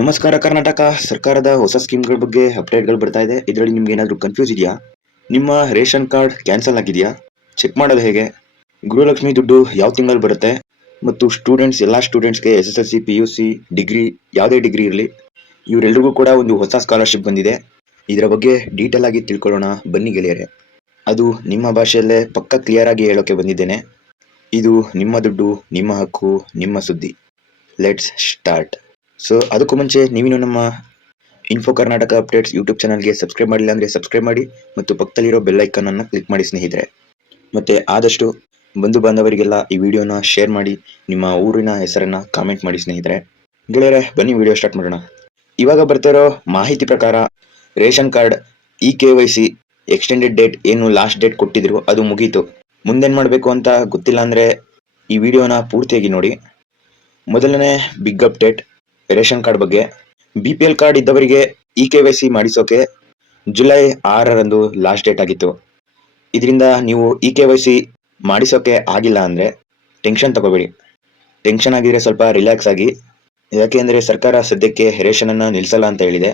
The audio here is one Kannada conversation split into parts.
ನಮಸ್ಕಾರ ಕರ್ನಾಟಕ ಸರ್ಕಾರದ ಹೊಸ ಸ್ಕೀಮ್ಗಳ ಬಗ್ಗೆ ಅಪ್ಡೇಟ್ಗಳು ಬರ್ತಾ ಇದೆ. ಇದರಲ್ಲಿ ನಿಮ್ಗೆ ಏನಾದರೂ ಕನ್ಫ್ಯೂಸ್ ಇದೆಯಾ? ನಿಮ್ಮ ರೇಷನ್ ಕಾರ್ಡ್ ಕ್ಯಾನ್ಸಲ್ ಆಗಿದೆಯಾ? ಚೆಕ್ ಮಾಡೋದು ಹೇಗೆ? ಗೃಹಲಕ್ಷ್ಮಿ ದುಡ್ಡು ಯಾವ ತಿಂಗಳಲ್ಲಿ ಬರುತ್ತೆ? ಮತ್ತು ಎಲ್ಲ ಸ್ಟೂಡೆಂಟ್ಸ್ಗೆ SSLC, PUC, ಡಿಗ್ರಿ, ಯಾವುದೇ ಡಿಗ್ರಿ ಇರಲಿ, ಇವರೆಲ್ಲರಿಗೂ ಕೂಡ ಒಂದು ಹೊಸ ಸ್ಕಾಲರ್ಶಿಪ್ ಬಂದಿದೆ. ಇದರ ಬಗ್ಗೆ ಡೀಟೇಲ್ ಆಗಿ ತಿಳ್ಕೊಳ್ಳೋಣ ಬನ್ನಿ ಗೆಳೆಯರೆ. ಅದು ನಿಮ್ಮ ಭಾಷೆಯಲ್ಲೇ ಪಕ್ಕ ಕ್ಲಿಯರ್ ಆಗಿ ಹೇಳೋಕೆ ಬಂದಿದ್ದೇನೆ. ಇದು ನಿಮ್ಮ ದುಡ್ಡು, ನಿಮ್ಮ ಹಕ್ಕು, ನಿಮ್ಮ ಸುದ್ದಿ. Let's start. ಸೊ ಅದಕ್ಕೂ ಮುಂಚೆ ನೀವಿನ್ನು ನಮ್ಮ ಇನ್ಫೋ ಕರ್ನಾಟಕ ಅಪ್ಡೇಟ್ಸ್ ಯೂಟ್ಯೂಬ್ ಚಾನಲ್ಗೆ ಸಬ್ಸ್ಕ್ರೈಬ್ ಮಾಡಿಲ್ಲ ಅಂದರೆ ಸಬ್ಸ್ಕ್ರೈಬ್ ಮಾಡಿ ಮತ್ತು ಪಕ್ಕದಲ್ಲಿರೋ ಬೆಲ್ ಐಕನ್ ಅನ್ನು ಕ್ಲಿಕ್ ಮಾಡಿ ಸ್ನೇಹಿತರೆ. ಮತ್ತು ಆದಷ್ಟು ಬಂಧು ಬಾಂಧವರಿಗೆಲ್ಲ ಈ ವಿಡಿಯೋನ ಶೇರ್ ಮಾಡಿ, ನಿಮ್ಮ ಊರಿನ ಹೆಸರನ್ನು ಕಾಮೆಂಟ್ ಮಾಡಿ ಸ್ನೇಹಿತರೆ. ಗೆಳೆಯರೆ ಬನ್ನಿ ವಿಡಿಯೋ ಸ್ಟಾರ್ಟ್ ಮಾಡೋಣ. ಇವಾಗ ಬರ್ತಿರೋ ಮಾಹಿತಿ ಪ್ರಕಾರ ration card KYC extended date ಏನು ಲಾಸ್ಟ್ ಡೇಟ್ ಕೊಟ್ಟಿದ್ರು ಅದು ಮುಗೀತು. ಮುಂದೇನು ಮಾಡಬೇಕು ಅಂತ ಗೊತ್ತಿಲ್ಲ ಅಂದರೆ ಈ ವಿಡಿಯೋನ ಪೂರ್ತಿಯಾಗಿ ನೋಡಿ. ಮೊದಲನೇ ಬಿಗ್ ಅಪ್ಡೇಟ್ ರೇಷನ್ ಕಾರ್ಡ್ ಬಗ್ಗೆ. BPL ಕಾರ್ಡ್ ಇದ್ದವರಿಗೆ KYC ಮಾಡಿಸೋಕೆ ಜುಲೈ 6ರಂದು ಲಾಸ್ಟ್ ಡೇಟ್ ಆಗಿತ್ತು. ಇದರಿಂದ ನೀವು KYC ಮಾಡಿಸೋಕೆ ಆಗಿಲ್ಲ ಅಂದರೆ ಟೆನ್ಷನ್ ತಗೋಬೇಡಿ. ಟೆನ್ಷನ್ ಆಗಿದ್ರೆ ಸ್ವಲ್ಪ ರಿಲ್ಯಾಕ್ಸ್ ಆಗಿ, ಯಾಕೆ ಅಂದರೆ ಸರ್ಕಾರ ಸದ್ಯಕ್ಕೆ ರೇಷನನ್ನು ನಿಲ್ಲಿಸಲ್ಲ ಅಂತ ಹೇಳಿದೆ.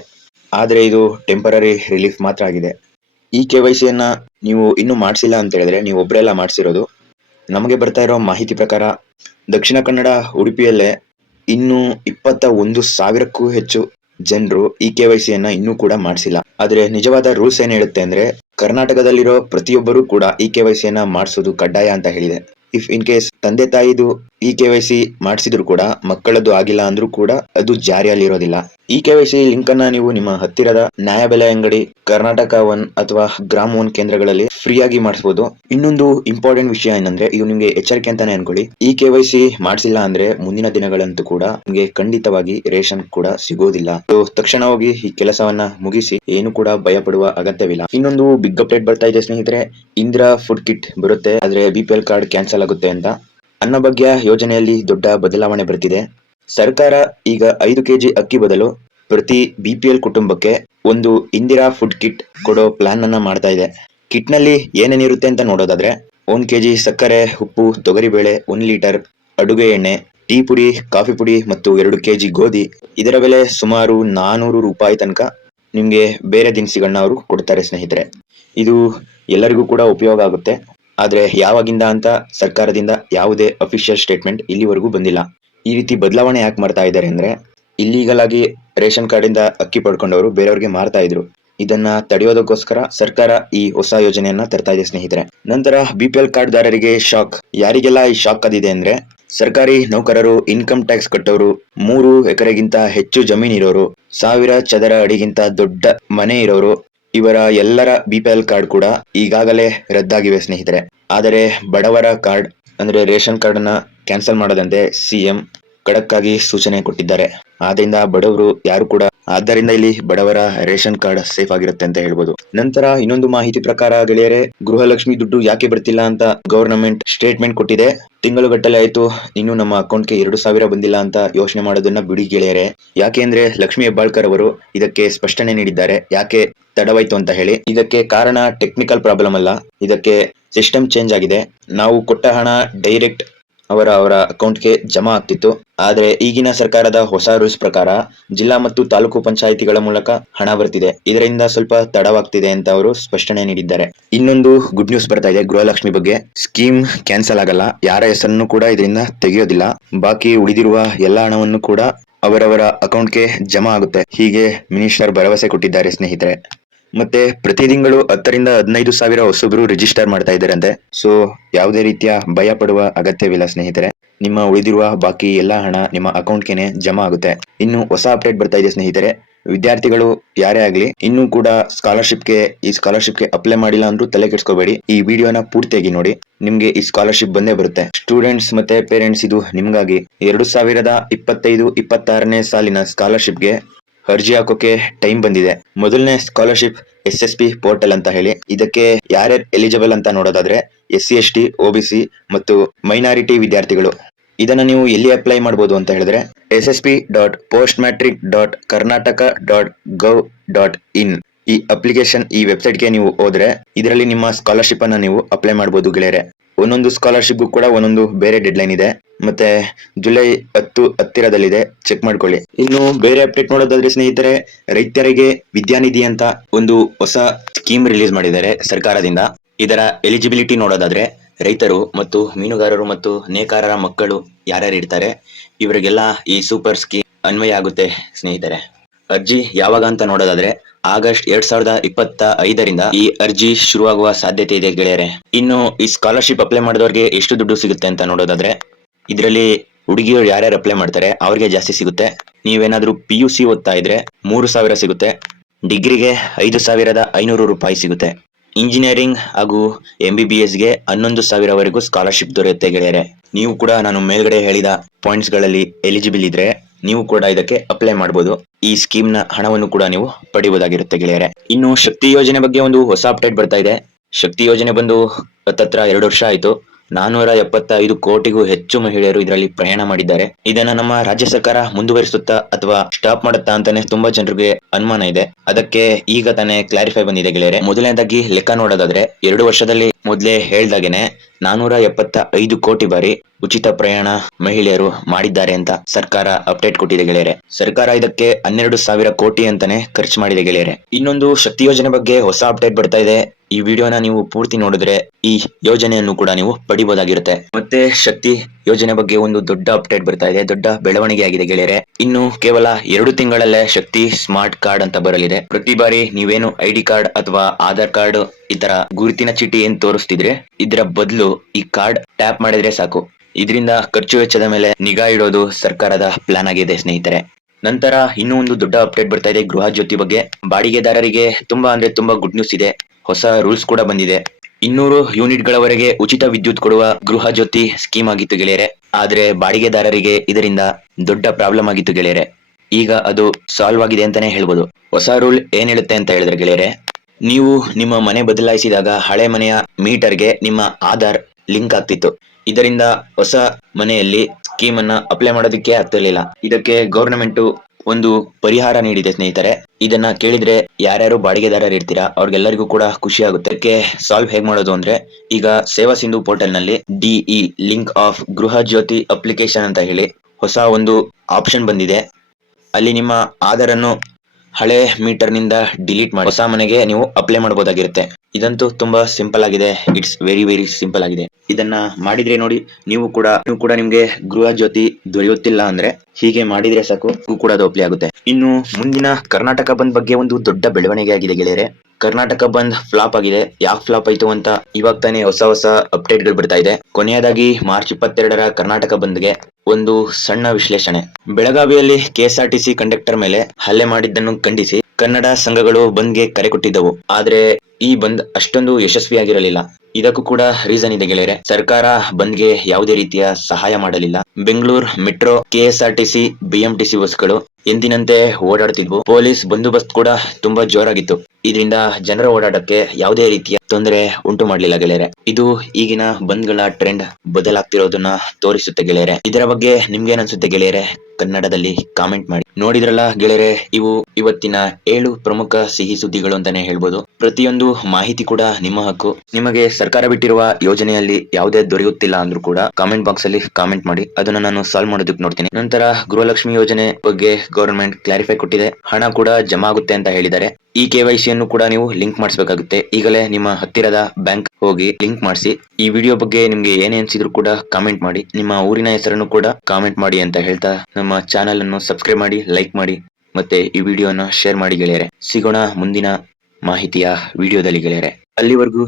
ಆದರೆ ಇದು ಟೆಂಪರರಿ ರಿಲೀಫ್ ಮಾತ್ರ ಆಗಿದೆ. KYCಯನ್ನು ನೀವು ಇನ್ನೂ ಮಾಡಿಸಿಲ್ಲ ಅಂತ ಹೇಳಿದ್ರೆ ನೀವು ಒಬ್ಬರೆಲ್ಲ ಮಾಡಿಸಿರೋದು. ನಮಗೆ ಬರ್ತಾ ಇರೋ ಮಾಹಿತಿ ಪ್ರಕಾರ ದಕ್ಷಿಣ ಕನ್ನಡ, ಉಡುಪಿಯಲ್ಲೇ ಇನ್ನೂ 21,000ಕ್ಕೂ ಹೆಚ್ಚು ಜನರು KYCಯನ್ನು ಇನ್ನೂ ಕೂಡ ಮಾಡಿಸಿಲ್ಲ. ಆದರೆ ನಿಜವಾದ ರೂಲ್ಸ್ ಏನು ಹೇಳುತ್ತೆ ಅಂದ್ರೆ ಕರ್ನಾಟಕದಲ್ಲಿರೋ ಪ್ರತಿಯೊಬ್ಬರೂ ಕೂಡ KYCಯನ್ನು ಮಾಡಿಸೋದು ಕಡ್ಡಾಯ ಅಂತ ಹೇಳಿದೆ. ಇಫ್ ಇನ್ ಕೇಸ್ ತಂದೆ ತಾಯಿದು KYC ಮಾಡಿಸಿದ್ರು ಕೂಡ ಮಕ್ಕಳದ್ದು ಆಗಿಲ್ಲ ಅಂದ್ರೂ ಕೂಡ ಅದು ಜಾರಿಯಲ್ಲಿ ಇರೋದಿಲ್ಲ. KYC ಲಿಂಕ್ ಅನ್ನ ನೀವು ನಿಮ್ಮ ಹತ್ತಿರದ ನ್ಯಾಯಬೆಲೆ ಅಂಗಡಿ, ಕರ್ನಾಟಕ 1 ಅಥವಾ ಗ್ರಾಮ್ 1 ಕೇಂದ್ರಗಳಲ್ಲಿ ಫ್ರೀ ಆಗಿ ಮಾಡಿಸಬಹುದು. ಇನ್ನೊಂದು ಇಂಪಾರ್ಟೆಂಟ್ ವಿಷಯ ಏನಂದ್ರೆ, ಇದು ನಿಮ್ಗೆ ಎಚ್ಚರಿಕೆ ಅಂತಾನೆ ಅನ್ಕೊಳ್ಳಿ. KYC ಮಾಡಿಸಿಲ್ಲ ಅಂದ್ರೆ ಮುಂದಿನ ದಿನಗಳಂತೂ ಕೂಡ ನಿಮ್ಗೆ ಖಂಡಿತವಾಗಿ ರೇಷನ್ ಕೂಡ ಸಿಗೋದಿಲ್ಲ. ತಕ್ಷಣ ಹೋಗಿ ಈ ಕೆಲಸವನ್ನ ಮುಗಿಸಿ, ಏನು ಕೂಡ ಭಯ ಪಡುವ ಅಗತ್ಯವಿಲ್ಲ. ಇನ್ನೊಂದು ಬಿಗ್ ಅಪ್ಡೇಟ್ ಬರ್ತಾ ಇದೆ ಸ್ನೇಹಿತರೆ. ಇಂದಿರಾ ಫುಡ್ ಕಿಟ್ ಬರುತ್ತೆ, ಆದ್ರೆ BPL ಕಾರ್ಡ್ ಕ್ಯಾನ್ಸಲ್ ಆಗುತ್ತೆ ಅಂತ. ಅನ್ನಭಾಗ್ಯ ಯೋಜನೆಯಲ್ಲಿ ದೊಡ್ಡ ಬದಲಾವಣೆ ಬರ್ತಿದೆ. ಸರ್ಕಾರ ಈಗ 5 kg ಅಕ್ಕಿ ಬದಲು ಪ್ರತಿ BPL ಕುಟುಂಬಕ್ಕೆ ಒಂದು ಇಂದಿರಾ ಫುಡ್ ಕಿಟ್ ಕೊಡೋ ಪ್ಲಾನ್ ಅನ್ನ ಮಾಡ್ತಾ ಇದೆ. ಕಿಟ್ ನಲ್ಲಿ ಏನೇನಿರುತ್ತೆ ಅಂತ ನೋಡೋದಾದ್ರೆ 1 kg ಸಕ್ಕರೆ, ಉಪ್ಪು, ತೊಗರಿಬೇಳೆ, 1 ಲೀಟರ್ ಅಡುಗೆ ಎಣ್ಣೆ, ಟೀ ಪುಡಿ, ಕಾಫಿ ಪುಡಿ ಮತ್ತು 2 kg ಗೋಧಿ. ಇದರ ಬೆಲೆ ಸುಮಾರು 400 ರೂಪಾಯಿ ತನಕ ನಿಮ್ಗೆ ಬೇರೆ ದಿನಸಿಗಳನ್ನ ಅವರು ಕೊಡ್ತಾರೆ ಸ್ನೇಹಿತರೆ. ಇದು ಎಲ್ಲರಿಗೂ ಕೂಡ ಉಪಯೋಗ ಆಗುತ್ತೆ. ಆದ್ರೆ ಯಾವಾಗಿಂದ ಅಂತ ಸರ್ಕಾರದಿಂದ ಯಾವುದೇ ಅಫಿಷಿಯಲ್ ಸ್ಟೇಟ್ಮೆಂಟ್ ಇಲ್ಲಿವರೆಗೂ ಬಂದಿಲ್ಲ. ಈ ರೀತಿ ಬದಲಾವಣೆ ಯಾಕೆ ಮಾಡ್ತಾ ಇದ್ದಾರೆ ಅಂದ್ರೆ, ಇಲ್ಲೀಗಲ್ ಆಗಿ ರೇಷನ್ ಕಾರ್ಡ್ ಇಂದ ಅಕ್ಕಿ ಪಡ್ಕೊಂಡವರು ಬೇರೆಯವ್ರಿಗೆ ಮಾರ್ತಾ ಇದ್ರು. ಇದನ್ನ ತಡೆಯೋದಕ್ಕೋಸ್ಕರ ಸರ್ಕಾರ ಈ ಹೊಸ ಯೋಜನೆಯನ್ನ ತರ್ತಾ ಇದೆ ಸ್ನೇಹಿತರೆ. ನಂತರ BPL ಕಾರ್ಡ್ ದಾರರಿಗೆ ಶಾಕ್. ಯಾರಿಗೆಲ್ಲ ಈ ಶಾಕ್ ಆದಿದೆ ಅಂದ್ರೆ, ಸರ್ಕಾರಿ ನೌಕರರು, ಇನ್ಕಮ್ ಟ್ಯಾಕ್ಸ್ ಕಟ್ಟೋರು, 3 ಎಕರೆಗಿಂತ ಹೆಚ್ಚು ಜಮೀನ್ ಇರೋರು, 1000 ಚದರ ಅಡಿಗಿಂತ ದೊಡ್ಡ ಮನೆ ಇರೋರು, ಇವರ ಎಲ್ಲರ BPL ಕಾರ್ಡ್ ಕೂಡ ಈಗಾಗಲೇ ರದ್ದಾಗಿವೆ ಸ್ನೇಹಿತರೆ. ಆದರೆ ಬಡವರ ಕಾರ್ಡ್ ಅಂದ್ರೆ ರೇಷನ್ ಕಾರ್ಡ್ ಅನ್ನ ಕ್ಯಾನ್ಸಲ್ ಮಾಡದಂತೆ CM ಖಡಕ್ ಆಗಿ ಸೂಚನೆ ಕೊಟ್ಟಿದ್ದಾರೆ. ಆದ್ದರಿಂದ ಇಲ್ಲಿ ಬಡವರ ರೇಷನ್ ಕಾರ್ಡ್ ಸೇಫ್ ಆಗಿರುತ್ತೆ ಅಂತ ಹೇಳ್ಬೋದು. ನಂತರ ಇನ್ನೊಂದು ಮಾಹಿತಿ ಪ್ರಕಾರ ಗೆಳೆಯರೆ, ಗೃಹಲಕ್ಷ್ಮಿ ದುಡ್ಡು ಯಾಕೆ ಬರ್ತಿಲ್ಲ ಅಂತ ಗವರ್ನಮೆಂಟ್ ಸ್ಟೇಟ್ಮೆಂಟ್ ಕೊಟ್ಟಿದೆ. ತಿಂಗಳುಗಟ್ಟಲೆ ಆಯ್ತು, ಇನ್ನು ನಮ್ಮ ಅಕೌಂಟ್ಗೆ 2,000 ಬಂದಿಲ್ಲ ಅಂತ ಯೋಚನೆ ಮಾಡೋದನ್ನ ಬಿಡಿ ಗೆಳೆಯರೆ. ಯಾಕೆ ಅಂದ್ರೆ ಲಕ್ಷ್ಮಿ ಹೆಬ್ಬಾಳ್ಕರ್ ಅವರು ಇದಕ್ಕೆ ಸ್ಪಷ್ಟನೆ ನೀಡಿದ್ದಾರೆ, ಯಾಕೆ ತಡವಾಯ್ತು ಅಂತ ಹೇಳಿ. ಇದಕ್ಕೆ ಕಾರಣ ಟೆಕ್ನಿಕಲ್ ಪ್ರಾಬ್ಲಮ್ ಅಲ್ಲ, ಇದಕ್ಕೆ ಸಿಸ್ಟಮ್ ಚೇಂಜ್ ಆಗಿದೆ. ನಾವು ಕೊಟ್ಟ ಹಣ ಡೈರೆಕ್ಟ್ ಅವರ ಅಕೌಂಟ್ಗೆ ಜಮಾ ಆಗ್ತಿತ್ತು. ಆದ್ರೆ ಈಗಿನ ಸರ್ಕಾರದ ಹೊಸ ರೂಲ್ಸ್ ಪ್ರಕಾರ ಜಿಲ್ಲಾ ಮತ್ತು ತಾಲೂಕು ಪಂಚಾಯಿತಿಗಳ ಮೂಲಕ ಹಣ ಬರ್ತಿದೆ. ಇದರಿಂದ ಸ್ವಲ್ಪ ತಡವಾಗ್ತಿದೆ ಅಂತ ಅವರು ಸ್ಪಷ್ಟನೆ ನೀಡಿದ್ದಾರೆ. ಇನ್ನೊಂದು ಗುಡ್ ನ್ಯೂಸ್ ಬರ್ತಾ ಇದೆ ಗೃಹಲಕ್ಷ್ಮಿ ಬಗ್ಗೆ. ಸ್ಕೀಮ್ ಕ್ಯಾನ್ಸಲ್ ಆಗಲ್ಲ, ಯಾರ ಹೆಸರನ್ನು ಕೂಡ ಇದರಿಂದ ತೆಗೆಯೋದಿಲ್ಲ. ಬಾಕಿ ಉಳಿದಿರುವ ಎಲ್ಲ ಹಣವನ್ನು ಕೂಡ ಅವರವರ ಅಕೌಂಟ್ಗೆ ಜಮಾ ಆಗುತ್ತೆ, ಹೀಗೆ ಮಿನಿಸ್ಟರ್ ಭರವಸೆ ಕೊಟ್ಟಿದ್ದಾರೆ ಸ್ನೇಹಿತರೆ. ಮತ್ತೆ ಪ್ರತಿ ತಿಂಗಳು 10 ರಿಂದ 15 ಸಾವಿರ ಹೊಸಬರು ರಿಜಿಸ್ಟರ್ ಮಾಡ್ತಾ ಇದ್ದಾರಂತೆ. ಸೊ ಯಾವುದೇ ರೀತಿಯ ಭಯ ಪಡುವ ಅಗತ್ಯವಿಲ್ಲ ಸ್ನೇಹಿತರೆ. ನಿಮ್ಮ ಉಳಿದಿರುವ ಬಾಕಿ ಎಲ್ಲ ಹಣ ನಿಮ್ಮ ಅಕೌಂಟ್ಗೆನೆ ಜಮಾ ಆಗುತ್ತೆ. ಇನ್ನು ಹೊಸ ಅಪ್ಡೇಟ್ ಬರ್ತಾ ಇದೆ ಸ್ನೇಹಿತರೆ. ವಿದ್ಯಾರ್ಥಿಗಳು ಯಾರೇ ಆಗ್ಲಿ ಇನ್ನೂ ಕೂಡ ಈ ಸ್ಕಾಲರ್ಶಿಪ್ಗೆ ಅಪ್ಲೈ ಮಾಡಿಲ್ಲ ಅಂದ್ರೂ ತಲೆ ಕೆಡ್ಸ್ಕೋಬೇಡಿ. ಈ ವಿಡಿಯೋನ ಪೂರ್ತಿಯಾಗಿ ನೋಡಿ, ನಿಮ್ಗೆ ಈ ಸ್ಕಾಲರ್ಶಿಪ್ ಬಂದೇ ಬರುತ್ತೆ. ಸ್ಟೂಡೆಂಟ್ಸ್ ಮತ್ತೆ ಪೇರೆಂಟ್ಸ್, ಇದು ನಿಮ್ಗಾಗಿ 2025-26ನೇ ಸಾಲಿನ ಸ್ಕಾಲರ್ಶಿಪ್ಗೆ ಅರ್ಜಿ ಹಾಕೋಕೆ ಟೈಮ್ ಬಂದಿದೆ. ಮೊದಲನೇ ಸ್ಕಾಲರ್ಶಿಪ್ SSP ಪೋರ್ಟಲ್ ಅಂತ ಹೇಳಿ. ಇದಕ್ಕೆ ಯಾರ್ಯಾರು ಎಲಿಜಿಬಲ್ ಅಂತ ನೋಡೋದಾದ್ರೆ SC ST OBC ಮತ್ತು ಮೈನಾರಿಟಿ ವಿದ್ಯಾರ್ಥಿಗಳು. ಇದನ್ನ ನೀವು ಎಲ್ಲಿ ಅಪ್ಲೈ ಮಾಡಬಹುದು ಅಂತ ಹೇಳಿದ್ರೆ ssp.postmatric.karnataka.gov.in ಈ ಅಪ್ಲಿಕೇಶನ್, ಈ ವೆಬ್ಸೈಟ್ಗೆ ನೀವು ಹೋದ್ರೆ ಇದರಲ್ಲಿ ನಿಮ್ಮ ಸ್ಕಾಲರ್ಶಿಪ್ ಅನ್ನ ನೀವು ಅಪ್ಲೈ ಮಾಡಬಹುದು ಗೆಳೆಯರೆ. ಒಂದೊಂದು ಸ್ಕಾಲರ್ಶಿಪ್ ಕೂಡ ಒಂದೊಂದು ಬೇರೆ ಡೆಡ್ಲೈನ್ ಇದೆ. ಮತ್ತೆ ಜುಲೈ 10 ಹತ್ತಿರದಲ್ಲಿದೆ, ಚೆಕ್ ಮಾಡ್ಕೊಳ್ಳಿ. ಇನ್ನು ಬೇರೆ ಅಪ್ಡೇಟ್ ನೋಡೋದಾದ್ರೆ ಸ್ನೇಹಿತರೆ, ರೈತರಿಗೆ ವಿದ್ಯಾನಿಧಿ ಅಂತ ಒಂದು ಹೊಸ ಸ್ಕೀಮ್ ರಿಲೀಸ್ ಮಾಡಿದ್ದಾರೆ ಸರ್ಕಾರದಿಂದ. ಇದರ ಎಲಿಜಿಬಿಲಿಟಿ ನೋಡೋದಾದ್ರೆ ರೈತರು ಮತ್ತು ಮೀನುಗಾರರು ಮತ್ತು ನೇಕಾರರ ಮಕ್ಕಳು ಯಾರ್ಯಾರು ಇರ್ತಾರೆ ಇವರಿಗೆಲ್ಲ ಈ ಸೂಪರ್ ಸ್ಕೀಮ್ ಅನ್ವಯ ಆಗುತ್ತೆ ಸ್ನೇಹಿತರೆ. ಅರ್ಜಿ ಯಾವಾಗ ಅಂತ ನೋಡೋದಾದ್ರೆ ಆಗಸ್ಟ್ 2025ರಿಂದ ಈ ಅರ್ಜಿ ಶುರುವಾಗುವ ಸಾಧ್ಯತೆ ಇದೆ ಗೆಳೆಯರೆ. ಇನ್ನು ಈ ಸ್ಕಾಲರ್ಶಿಪ್ ಅಪ್ಲೈ ಮಾಡಿದವ್ರಿಗೆ ಎಷ್ಟು ದುಡ್ಡು ಸಿಗುತ್ತೆ ಅಂತ ನೋಡೋದಾದ್ರೆ ಇದರಲ್ಲಿ ಹುಡುಗಿಯರು ಯಾರ್ಯಾರು ಅಪ್ಲೈ ಮಾಡ್ತಾರೆ ಅವ್ರಿಗೆ ಜಾಸ್ತಿ ಸಿಗುತ್ತೆ. ನೀವೇನಾದ್ರೂ PUC ಓದ್ತಾ ಇದ್ರೆ 3,000 ಸಿಗುತ್ತೆ, ಡಿಗ್ರಿಗೆ 5,500 ರೂಪಾಯಿ ಸಿಗುತ್ತೆ, ಇಂಜಿನಿಯರಿಂಗ್ ಹಾಗೂ MBBS ಗೆ 11,000 ವರೆಗೂ ಸ್ಕಾಲರ್ಶಿಪ್ ದೊರೆಯುತ್ತೆ ಗೆಳೆಯರೆ. ನೀವು ಕೂಡ ನಾನು ಮೇಲ್ಗಡೆ ಹೇಳಿದ ಪಾಯಿಂಟ್ಸ್ ಗಳಲ್ಲಿ ಎಲಿಜಿಬಲ್ ಇದ್ರೆ ನೀವು ಕೂಡ ಇದಕ್ಕೆ ಅಪ್ಲೈ ಮಾಡಬಹುದು. ಈ ಸ್ಕೀಮ್ ನ ಹಣವನ್ನು ಕೂಡ ನೀವು ಪಡಿಬಹುದಾಗಿರುತ್ತೆ ಗೆಳೆಯರೆ. ಇನ್ನು ಶಕ್ತಿ ಯೋಜನೆ ಬಗ್ಗೆ ಒಂದು ಹೊಸ ಅಪ್ಡೇಟ್ ಬರ್ತಾ ಇದೆ. ಶಕ್ತಿ ಯೋಜನೆ ಬಂದು ಹತ್ತತ್ರ 2 ವರ್ಷ ಆಯ್ತು. 475 ಕೋಟಿಗೂ ಹೆಚ್ಚು ಮಹಿಳೆಯರು ಇದರಲ್ಲಿ ಪ್ರಯಾಣ ಮಾಡಿದ್ದಾರೆ. ಇದನ್ನ ನಮ್ಮ ರಾಜ್ಯ ಸರ್ಕಾರ ಮುಂದುವರಿಸುತ್ತಾ ಅಥವಾ ಸ್ಟಾಪ್ ಮಾಡುತ್ತಾ ಅಂತಾನೆ ತುಂಬಾ ಜನರಿಗೆ ಅನುಮಾನ ಇದೆ. ಅದಕ್ಕೆ ಈಗ ತಾನೇ ಕ್ಲಾರಿಫೈ ಬಂದಿದೆ ಗೆಳೆಯರೆ. ಮೊದಲನೇದಾಗಿ ಲೆಕ್ಕ ನೋಡೋದಾದ್ರೆ 2 ವರ್ಷದಲ್ಲಿ ಮೊದಲೇ ಹೇಳ್ದಾಗೆನೆ 475 ಕೋಟಿ ಬಾರಿ ಉಚಿತ ಪ್ರಯಾಣ ಮಹಿಳೆಯರು ಮಾಡಿದ್ದಾರೆ ಅಂತ ಸರ್ಕಾರ ಅಪ್ಡೇಟ್ ಕೊಟ್ಟಿದೆ ಗೆಳೆಯರೆ. ಸರ್ಕಾರ ಇದಕ್ಕೆ 12,000 ಕೋಟಿ ಅಂತಾನೆ ಖರ್ಚು ಮಾಡಿದೆ ಗೆಳೆಯರೆ. ಇನ್ನೊಂದು ಶಕ್ತಿ ಯೋಜನೆ ಬಗ್ಗೆ ಹೊಸ ಅಪ್ಡೇಟ್ ಬರ್ತಾ ಇದೆ. ಈ ವಿಡಿಯೋನ ನೀವು ಪೂರ್ತಿ ನೋಡಿದ್ರೆ ಈ ಯೋಜನೆಯನ್ನು ಕೂಡ ನೀವು ಪಡಿಬಹುದಾಗಿರುತ್ತೆ. ಮತ್ತೆ ಶಕ್ತಿ ಯೋಜನೆ ಬಗ್ಗೆ ಒಂದು ದೊಡ್ಡ ಅಪ್ಡೇಟ್ ಬರ್ತಾ ಇದೆ, ದೊಡ್ಡ ಬೆಳವಣಿಗೆ ಆಗಿದೆ ಗೆಳೆಯರೆ. ಇನ್ನು ಕೇವಲ 2 ತಿಂಗಳಲ್ಲೇ ಶಕ್ತಿ ಸ್ಮಾರ್ಟ್ ಕಾರ್ಡ್ ಅಂತ ಬರಲಿದೆ. ಪ್ರತಿ ಬಾರಿ ನೀವೇನು ID ಕಾರ್ಡ್ ಅಥವಾ ಆಧಾರ್ ಕಾರ್ಡ್ ಈ ತರ ಗುರುತಿನ ಚೀಟಿ ಏನ್ ತೋರಿಸ್ತಿದ್ರೆ ಇದರ ಬದಲು ಈ ಕಾರ್ಡ್ ಟ್ಯಾಪ್ ಮಾಡಿದ್ರೆ ಸಾಕು. ಇದರಿಂದ ಖರ್ಚು ವೆಚ್ಚದ ಮೇಲೆ ನಿಗಾ ಇಡೋದು ಸರ್ಕಾರದ ಪ್ಲಾನ್ ಆಗಿದೆ ಸ್ನೇಹಿತರೆ. ನಂತರ ಇನ್ನೂ ಒಂದು ದೊಡ್ಡ ಅಪ್ಡೇಟ್ ಬರ್ತಾ ಇದೆ ಗೃಹ ಜ್ಯೋತಿ ಬಗ್ಗೆ. ಬಾಡಿಗೆದಾರರಿಗೆ ತುಂಬಾ ಗುಡ್ ನ್ಯೂಸ್ ಇದೆ. ಹೊಸ ರೂಲ್ಸ್ ಕೂಡ ಬಂದಿದೆ. 200 ಯೂನಿಟ್ ಗಳವರೆಗೆ ಉಚಿತ ವಿದ್ಯುತ್ ಕೊಡುವ ಗೃಹ ಜ್ಯೋತಿ ಸ್ಕೀಮ್ ಆಗಿತ್ತು ಗೆಳೆಯರೆ. ಆದ್ರೆ ಬಾಡಿಗೆದಾರರಿಗೆ ಇದರಿಂದ ದೊಡ್ಡ ಪ್ರಾಬ್ಲಮ್ ಆಗಿತ್ತು ಗೆಳೆಯರೆ. ಈಗ ಅದು ಸಾಲ್ವ್ ಆಗಿದೆ ಅಂತಾನೆ ಹೇಳ್ಬೋದು. ಹೊಸ ರೂಲ್ ಏನ್ ಹೇಳುತ್ತೆ ಅಂತ ಹೇಳಿದ್ರೆ ಗೆಳೆಯರೆ, ನೀವು ನಿಮ್ಮ ಮನೆ ಬದಲಾಯಿಸಿದಾಗ ಹಳೆ ಮನೆಯ ಮೀಟರ್ಗೆ ನಿಮ್ಮ ಆಧಾರ್ ಲಿಂಕ್ ಆಗ್ತಿತ್ತು. ಇದರಿಂದ ಹೊಸ ಮನೆಯಲ್ಲಿ ಸ್ಕೀಮ್ ಅನ್ನ ಅಪ್ಲೈ ಮಾಡೋದಕ್ಕೆ ಆಗ್ತಿರ್ಲಿಲ್ಲ. ಇದಕ್ಕೆ ಗವರ್ನಮೆಂಟ್ ಒಂದು ಪರಿಹಾರ ನೀಡಿದೆ ಸ್ನೇಹಿತರೆ. ಇದನ್ನ ಕೇಳಿದ್ರೆ ಯಾರ್ಯಾರು ಬಾಡಿಗೆದಾರರು ಇರ್ತೀರಾ ಅವ್ರಿಗೆಲ್ಲರಿಗೂ ಕೂಡ ಖುಷಿ ಆಗುತ್ತೆ. ಇದಕ್ಕೆ ಸಾಲ್ವ್ ಹೇಗ್ ಮಾಡೋದು ಅಂದ್ರೆ, ಈಗ ಸೇವಾ ಸಿಂಧು ಪೋರ್ಟಲ್ ನಲ್ಲಿ DE ಲಿಂಕ್ ಆಫ್ ಗೃಹ ಜ್ಯೋತಿ ಅಪ್ಲಿಕೇಶನ್ ಅಂತ ಹೇಳಿ ಹೊಸ ಒಂದು ಆಪ್ಷನ್ ಬಂದಿದೆ. ಅಲ್ಲಿ ನಿಮ್ಮ ಆಧಾರ್ ಅನ್ನು ಹಳೆ ಮೀಟರ್ ನಿಂದ ಡಿಲೀಟ್ ಮಾಡಿ ಹೊಸ ಮನೆಗೆ ನೀವು ಅಪ್ಲೈ ಮಾಡಬಹುದಾಗಿರುತ್ತೆ. ಇದಂತೂ ತುಂಬಾ ಸಿಂಪಲ್ ಆಗಿದೆ. ಇಟ್ಸ್ ವೆರಿ ಸಿಂಪಲ್ ಆಗಿದೆ. ಇದನ್ನ ಮಾಡಿದ್ರೆ ನೋಡಿ, ನೀವು ಕೂಡ ನಿಮ್ಗೆ ಗೃಹ ಜ್ಯೋತಿ ದೊರೆಯುತ್ತಿಲ್ಲ ಅಂದ್ರೆ ಹೀಗೆ ಮಾಡಿದ್ರೆ ಸಾಕು, ನೀವು ಕೂಡ ಅದು ಅಪ್ಲೈ ಆಗುತ್ತೆ. ಇನ್ನು ಮುಂದಿನ ಕರ್ನಾಟಕ ಬಂದ್ ಬಗ್ಗೆ ಒಂದು ದೊಡ್ಡ ಬೆಳವಣಿಗೆ ಆಗಿದೆ ಗೆಳೆಯರೆ. ಕರ್ನಾಟಕ ಬಂದ್ ಫ್ಲಾಪ್ ಆಗಿದೆ. ಯಾಕೆ ಫ್ಲಾಪ್ ಆಯ್ತು ಅಂತ ಇವಾಗ ತಾನೇ ಹೊಸ ಅಪ್ಡೇಟ್ ಗಳು ಬರ್ತಾ ಇದೆ. ಕೊನೆಯದಾಗಿ ಮಾರ್ಚ್ 22ರ ಕರ್ನಾಟಕ ಬಂದ್ಗೆ ಒಂದು ಸಣ್ಣ ವಿಶ್ಲೇಷಣೆ. ಬೆಳಗಾವಿಯಲ್ಲಿ KSRTC ಕಂಡಕ್ಟರ್ ಮೇಲೆ ಹಲ್ಲೆ ಮಾಡಿದ್ದನ್ನು ಖಂಡಿಸಿ ಕನ್ನಡ ಸಂಘಗಳು ಬಂದ್ಗೆ ಕರೆ ಕೊಟ್ಟಿದ್ದವು. ಆದ್ರೆ ಈ ಬಂದ್ ಅಷ್ಟೊಂದು ಯಶಸ್ವಿಯಾಗಿರಲಿಲ್ಲ. ಇದಕ್ಕೂ ಕೂಡ ರೀಸನ್ ಇದೆ ಗೆಳೆಯರೆ. ಸರ್ಕಾರ ಬಂದ್ಗೆ ಯಾವುದೇ ರೀತಿಯ ಸಹಾಯ ಮಾಡಲಿಲ್ಲ. ಬೆಂಗಳೂರು ಮೆಟ್ರೋ, KSRTC, BMTC ಬಸ್ಗಳು ಎಂದಿನಂತೆ ಓಡಾಡ್ತಿದ್ವು. ಪೊಲೀಸ್ ಬಂದೋಬಸ್ತ್ ಕೂಡ ತುಂಬಾ ಜೋರಾಗಿತ್ತು. ಇದರಿಂದ ಜನರ ಓಡಾಟಕ್ಕೆ ಯಾವುದೇ ರೀತಿಯ ತೊಂದರೆ ಉಂಟು ಮಾಡಲಿಲ್ಲ ಗೆಳೆಯರೆ. ಇದು ಈಗಿನ ಬಂದ್ಗಳ ಟ್ರೆಂಡ್ ಬದಲಾಗ್ತಿರೋದನ್ನ ತೋರಿಸುತ್ತೆ ಗೆಳೆಯರೆ. ಇದರ ಬಗ್ಗೆ ನಿಮ್ಗೇನ್ ಅನ್ಸುತ್ತೆ ಗೆಳೆಯರೆ? ಕನ್ನಡದಲ್ಲಿ ಕಾಮೆಂಟ್ ಮಾಡಿ. ನೋಡಿದ್ರಲ್ಲ ಗೆಳೆಯರೆ, ಇವು ಇವತ್ತಿನ 7 ಪ್ರಮುಖ ಸಿಹಿ ಸುದ್ದಿಗಳು ಅಂತಾನೆ ಹೇಳ್ಬೋದು. ಪ್ರತಿಯೊಂದು ಮಾಹಿತಿ ಕೂಡ ನಿಮ್ಮ ಹಕ್ಕು. ನಿಮಗೆ ಸರ್ಕಾರ ಬಿಟ್ಟಿರುವ ಯೋಜನೆಯಲ್ಲಿ ಯಾವುದೇ ದೊರೆಯುತ್ತಿಲ್ಲ ಅಂದ್ರೂ ಕೂಡ ಕಾಮೆಂಟ್ ಬಾಕ್ಸ್ ಅಲ್ಲಿ ಕಾಮೆಂಟ್ ಮಾಡಿ, ಅದನ್ನ ನಾನು ಸಾಲ್ವ್ ಮಾಡೋದಕ್ಕೆ ನೋಡ್ತೀನಿ. ನಂತರ ಗೃಹಲಕ್ಷ್ಮಿ ಯೋಜನೆ ಬಗ್ಗೆ ಗವರ್ನಮೆಂಟ್ ಕ್ಲಾರಿಫೈ ಕೊಟ್ಟಿದೆ. ಹಣ ಕೂಡ ಜಮಾ ಆಗುತ್ತೆ ಅಂತ ಹೇಳಿದ್ದಾರೆ. ಈ KYC ಅನ್ನು ಕೂಡ ನೀವು ಲಿಂಕ್ ಮಾಡಿಸಬೇಕಾಗುತ್ತೆ. ಈಗಲೇ ನಿಮ್ಮ ಹತ್ತಿರದ ಬ್ಯಾಂಕ್ ಹೋಗಿ ಲಿಂಕ್ ಮಾಡಿಸಿ. ಈ ವಿಡಿಯೋ ಬಗ್ಗೆ ನಿಮ್ಗೆ ಏನೇ ಅನ್ಸಿದ್ರು ಕೂಡ ಕಾಮೆಂಟ್ ಮಾಡಿ. ನಿಮ್ಮ ಊರಿನ ಹೆಸರನ್ನು ಕೂಡ ಕಾಮೆಂಟ್ ಮಾಡಿ ಅಂತ ಹೇಳ್ತಾ ನಮ್ಮ ಚಾನೆಲ್ ಅನ್ನು ಸಬ್ಸ್ಕ್ರೈಬ್ ಮಾಡಿ, ಲೈಕ್ ಮಾಡಿ, ಮತ್ತೆ ಈ ವಿಡಿಯೋನ ಶೇರ್ ಮಾಡಿ ಗೆಳೆಯರೆ. ಸಿಗೋಣ ಮುಂದಿನ ಮಾಹಿತಿಯ ವಿಡಿಯೋದಲ್ಲಿ ಗೆಳೆಯರೆ. ಅಲ್ಲಿವರೆಗೂ